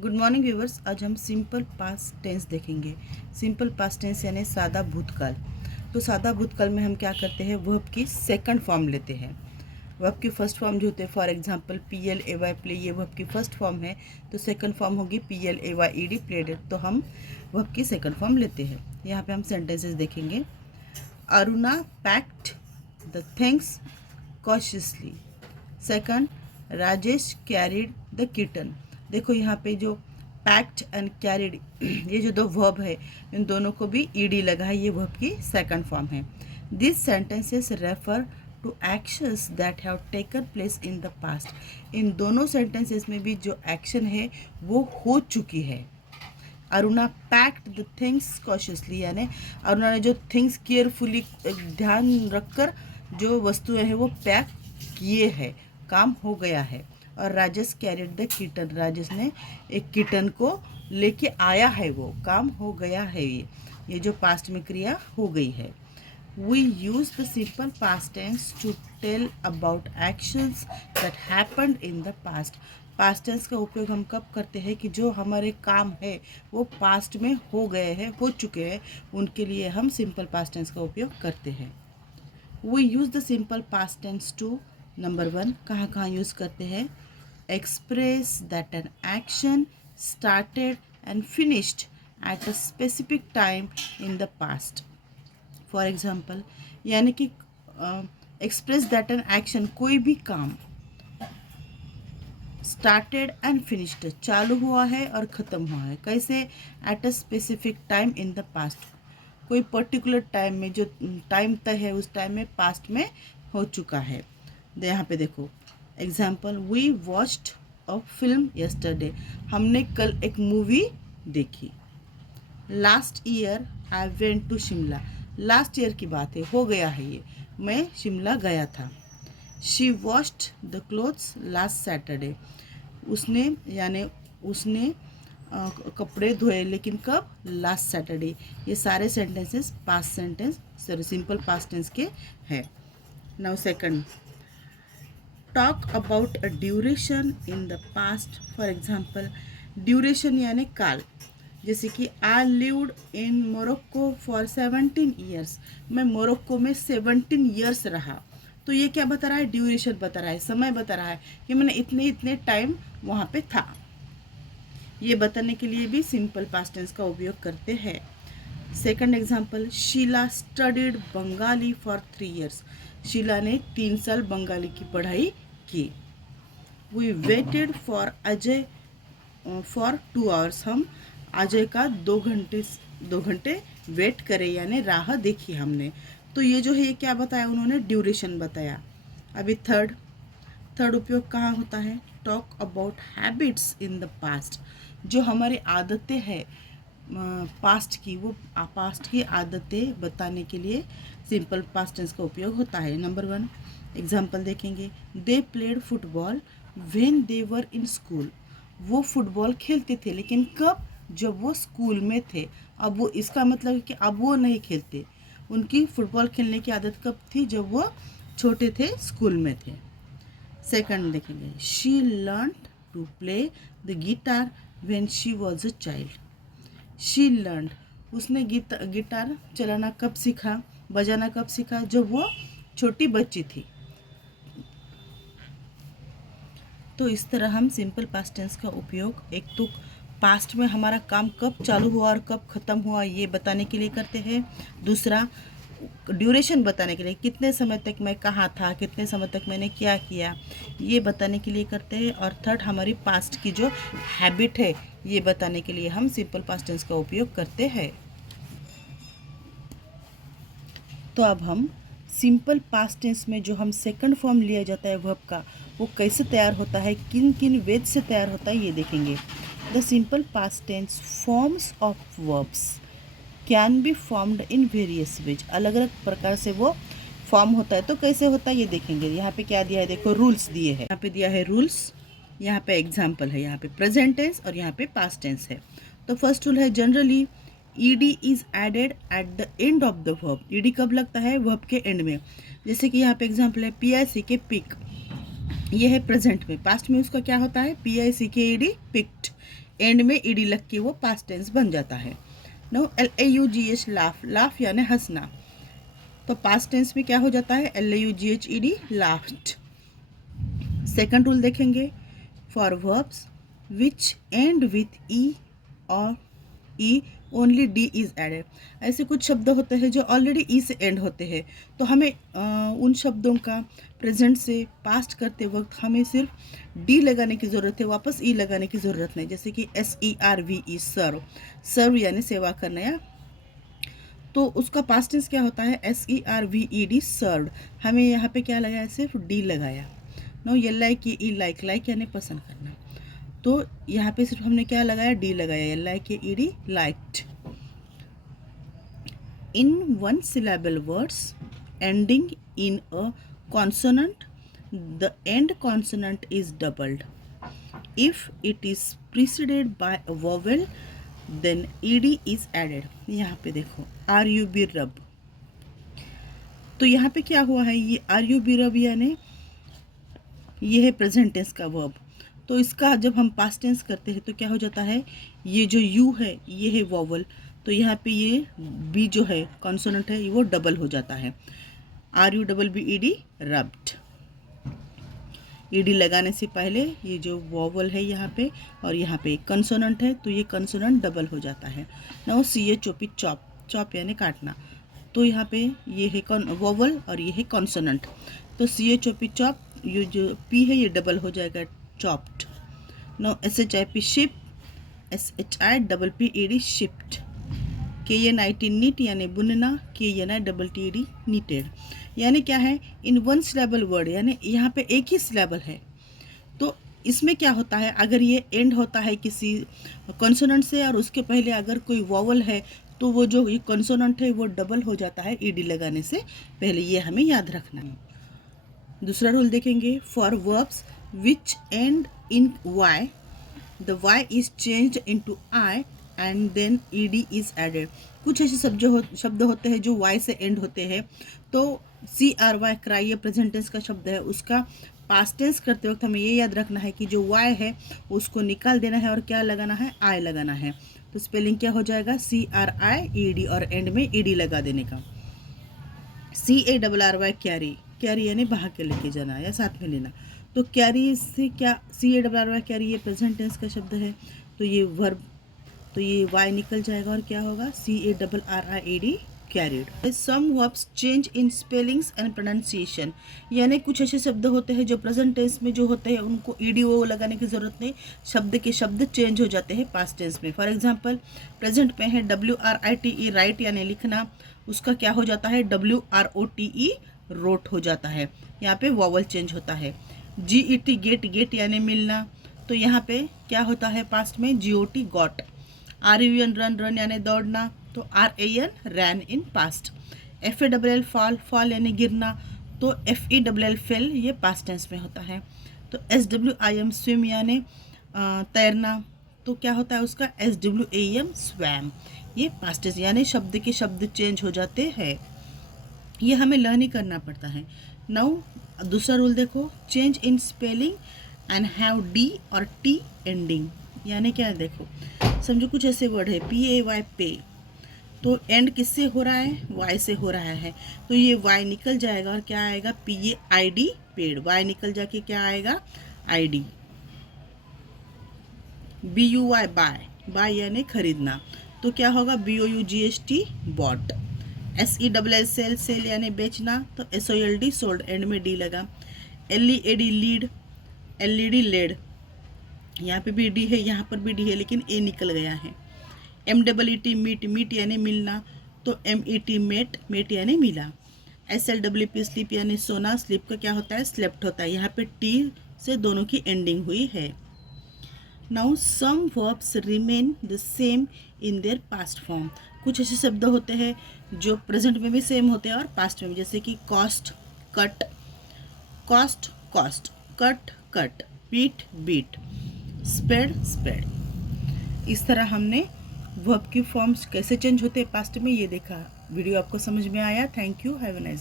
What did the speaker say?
Good morning viewers. आज हम simple past tense देखेंगे। सिंपल पास्ट टेंस यानी सादा भूतकाल। तो सादा भूतकाल में हम क्या करते हैं, वर्ब की सेकंड फॉर्म लेते हैं। वर्ब की फर्स्ट फॉर्म जो होते हैं, फॉर एग्जांपल PLAY प्ले, ये वर्ब की फर्स्ट फॉर्म है। तो सेकंड फॉर्म होगी PLAYED प्लेड। तो हम वर्ब की सेकंड फॉर्म लेते हैं। यहाँ पे हम सेंटेंसेस देखेंगे। Aruna packed the things cautiously. Second, Rajesh carried the kitten. देखो यहाँ पे जो पैक्ड एंड कैरिड, ये जो दो वर्ब है, इन दोनों को भी ईडी लगा है। ये वर्ब की सेकंड फॉर्म है। This sentences refer to actions that have taken place in the past. इन दोनों सेंटेंसेस में भी जो एक्शन है वो हो चुकी है। Aruna packed the things cautiously, यानी अरुणा ने जो थिंग्स केयरफुली, ध्यान रखकर जो वस्तुएं हैं वो पैक किए हैं, काम हो गया है। और Rajesh carried the kitten, Rajesh ने एक किटन को लेके आया है, वो काम हो गया है। ये जो पास्ट में क्रिया हो गई है। We use the simple past tense to tell about actions that happened in the past. Past tense का उपयोग हम कब करते हैं कि जो हमारे काम है वो पास्ट में हो गए हैं, हो चुके हैं, उनके लिए हम सिंपल पास्ट टेंस का उपयोग करते हैं। We use the simple past tense to, number 1, कहाँ यूज़ करते हैं, express that an action started and finished at a specific time in the past. For example, यानी कि एक्सप्रेस दैट एन एक्शन, कोई भी काम स्टार्टेड एंड फिनिश्ड, चालू हुआ है और ख़त्म हुआ है, कैसे, at a specific time in the past, कोई पर्टिकुलर टाइम में, जो टाइम तय है उस टाइम में पास्ट में हो चुका है। यहाँ पे देखो example, we watched a film yesterday, हमने कल एक मूवी देखी। Last year I went to Shimla, last year की बात है, हो गया है ये, मैं शिमला गया था। She washed the clothes last Saturday, उसने यानी उसने कपड़े धोए, लेकिन कब, लास्ट सैटरडे। ये सारे sentences past sentence, sorry simple past tense के हैं। Now second, talk about a duration in the past. For example, duration यानी काल, जैसे कि I lived in Morocco for 17 years, मैं मोरक्को में 17 ईयर्स रहा। तो ये क्या बता रहा है, ड्यूरेशन बता रहा है, समय बता रहा है कि मैंने इतने इतने टाइम वहाँ पे था। ये बताने के लिए भी सिंपल पास्ट टेंस का उपयोग करते हैं। Second example, Sheela studied Bengali for 3 years, Sheela ने 3 साल बंगाली की पढ़ाई की। We waited for Ajay for 2 hours, हम अजय का 2 घंटे वेट करे, यानी राह देखी हमने। तो ये जो है ये क्या बताया उन्होंने, ड्यूरेशन बताया। अभी थर्ड उपयोग कहाँ होता है, talk about habits in the past, जो हमारी आदतें हैं पास्ट की, वो पास्ट की आदतें बताने के लिए सिंपल पास्ट टेंस का उपयोग होता है। नंबर 1 एग्जाम्पल देखेंगे, they played football when they were in school, वो फुटबॉल खेलते थे, लेकिन कब, जब वो स्कूल में थे। अब वो, इसका मतलब है कि अब वो नहीं खेलते। उनकी फुटबॉल खेलने की आदत कब थी, जब वो छोटे थे, स्कूल में थे। सेकंड देखेंगे, she learn to play the guitar when she was a child. She learn, उसने गिटार चलाना कब सीखा, बजाना कब सीखा, जब वो छोटी बच्ची थी। तो इस तरह हम सिंपल पास्ट टेंस का उपयोग एक तो पास्ट में हमारा काम कब चालू हुआ और कब ख़त्म हुआ ये बताने के लिए करते हैं। दूसरा, ड्यूरेशन बताने के लिए, कितने समय तक मैं कहाँ था, कितने समय तक मैंने क्या किया, ये बताने के लिए करते हैं। और थर्ड, हमारी पास्ट की जो हैबिट है ये बताने के लिए हम सिंपल पास्ट टेंस का उपयोग करते हैं। तो अब हम सिंपल पास्ट टेंस में जो हम सेकंड फॉर्म लिया जाता है वर्ब का, वो कैसे तैयार होता है, किन किन वेज से तैयार होता है, ये देखेंगे। The simple past tense forms of verbs can be formed in various ways, अलग अलग प्रकार से वो फॉर्म होता है। तो कैसे होता है ये देखेंगे। यहाँ पे क्या दिया है, देखो रूल्स दिए हैं, यहाँ पे दिया है रूल्स, यहाँ पे एग्जाम्पल है, यहाँ पे प्रेजेंट टेंस और यहाँ पे पास्ट टेंस है। तो फर्स्ट रूल है, generally ED is added at the end of the verb. ED कब लगता है, वर्ब के एंड में। जैसे कि यहाँ पे एग्जाम्पल है, PIC के पिक, ये है प्रेजेंट में। पास्ट में उसका क्या होता है, PIC के ईडी पिक्ड। एंड में ईडी लग के वो पास्ट टेंस बन जाता है। नो LAUGH लाफ, लाफ यानी हंसना, तो पास्ट टेंस में क्या हो जाता है LAUGHED लाफ्ड। सेकंड रूल देखेंगे, for verbs which end with E और E only D is added. ऐसे कुछ शब्द होते हैं जो ऑलरेडी ई से एंड होते हैं, तो हमें उन शब्दों का प्रेजेंट से पास्ट करते वक्त हमें सिर्फ डी लगाने की ज़रूरत है, वापस ई लगाने की ज़रूरत नहीं। जैसे कि SERVE सर्व, सर्व यानी सेवा करना, या तो उसका पास्ट टेंस क्या होता है SERVED सर्व्ड। हमें यहाँ पे क्या लगाया, सिर्फ डी लगाया। नो LIKE लाइक, लाइक यानी पसंद करना, तो यहाँ पे सिर्फ हमने क्या लगाया, डी लगाया, LIKED liked. In one syllable words ending in a consonant the end consonant is doubled if it is preceded by a vowel then ED is added. यहाँ पे देखो RUB रब, तो यहाँ पे क्या हुआ है, ये RUB रब यानी ये है प्रेजेंट टेंस का वर्ब, तो इसका जब हम पास्ट टेंस करते हैं तो क्या हो जाता है, ये जो यू है ये है वोवल, तो यहाँ पे ये बी जो है कॉन्सोनेंट है वो डबल हो जाता है, RUBBED रब्ड। ईडी लगाने से पहले ये जो वोवल है यहाँ पे और यहाँ पे कंसोनेंट है, तो ये कंसोनेंट डबल हो जाता है। नाउ CHOP चॉप, चॉप यानी काटना, तो यहाँ पे ये है वोवल और ये है कॉन्सोनेंट, तो CHOP चॉप, ये जो P है ये डबल हो जाएगा chopped. Now SHIP ship, SHIPPED shipped. KNIT knit यानी बुनना, KNITTED नीटेड। यानी क्या है, इन वन सिलेबल वर्ड यानी यहाँ पे एक ही सिलेबल है, तो इसमें क्या होता है, अगर ये एंड होता है किसी कॉन्सोनेंट से और उसके पहले अगर कोई वोवल है तो वो जो ये कॉन्सोनेंट है वो डबल हो जाता है ईडी लगाने से पहले, ये हमें याद रखना है। दूसरा रूल देखेंगे, for verbs which end in Y the Y is changed into I and then ED is added. कुछ ऐसे शब्द होते हैं जो वाई से एंड होते हैं, तो CRY क्राई ये प्रेजेंट टेंस का शब्द है, उसका पास्ट टेंस करते वक्त हमें ये याद रखना है कि जो वाई है उसको निकाल देना है और क्या लगाना है, आई लगाना है। तो स्पेलिंग क्या हो जाएगा, CRIED और एंड में ईडी लगा देने का। CARRY कैरी, कैरी यानी बहा के लेके जाना या साथ में लेना, तो कैरी से क्या, CARRY कैरी ये प्रेजेंट टेंस का शब्द है, तो ये वर्ब, तो ये वाई निकल जाएगा और क्या होगा, CARRIED carried. Some verbs change in spellings and pronunciation, यानी कुछ ऐसे शब्द होते हैं जो प्रेजेंट टेंस में जो होते हैं उनको ईडी ओ लगाने की ज़रूरत नहीं, शब्द के शब्द चेंज हो जाते हैं पास्ट टेंस में। फॉर एग्जांपल प्रेजेंट में है WRITE राइट यानी लिखना, उसका क्या हो जाता है, WROTE रोट हो जाता है, यहाँ पे वॉवल चेंज होता है। GET गेट, गेट यानी मिलना, तो यहाँ पे क्या होता है पास्ट में, GOT got. RUN run, run यानी दौड़ना, तो RAN ran in past. FALL fall, fall यानी गिरना, तो FELL फेल ये पास्ट टेंस में होता है। तो SWIM स्विम यानी तैरना, तो क्या होता है उसका, SWAM स्वैम, ये पास्ट टेंस, यानी शब्द के शब्द चेंज हो जाते हैं, ये हमें लर्न ही करना पड़ता है। नाउ दूसरा रूल देखो, change in spelling and have D और टी एंडिंग, यानी क्या है, देखो समझो कुछ ऐसे वर्ड है PAY पे, तो एंड किससे हो रहा है, वाई से हो रहा है, तो ये वाई निकल जाएगा और क्या आएगा, PAID पेड़, वाई निकल जाके क्या आएगा, ID। BUY बाय, बाय यानी खरीदना, तो क्या होगा, BOUGHT bought. SELL sell, sell यानी बेचना, तो SOLD सोल्ड, एंड में डी लगा। LEAD लीड, LED लेड, यहाँ पे भी डी है, यहाँ पर भी डी है, लेकिन ए निकल गया है। MEET मीट, मीट यानी मिलना, तो MET मेट, मेट यानी मिला। SLWP स्लीप यानी सोना, स्लीप का क्या होता है, स्लेप्ट होता है, यहाँ पे टी से दोनों की एंडिंग हुई है। Now some verbs remain the same in their past form, कुछ ऐसे शब्द होते हैं जो प्रेजेंट में भी सेम होते हैं और पास्ट में भी, जैसे कि cost cut, cost cost, cut cut, beat beat, spread spread. इस तरह हमने वर्ब की फॉर्म्स कैसे चेंज होते हैं पास्ट में ये देखा। वीडियो आपको समझ में आया? Thank you, have a nice.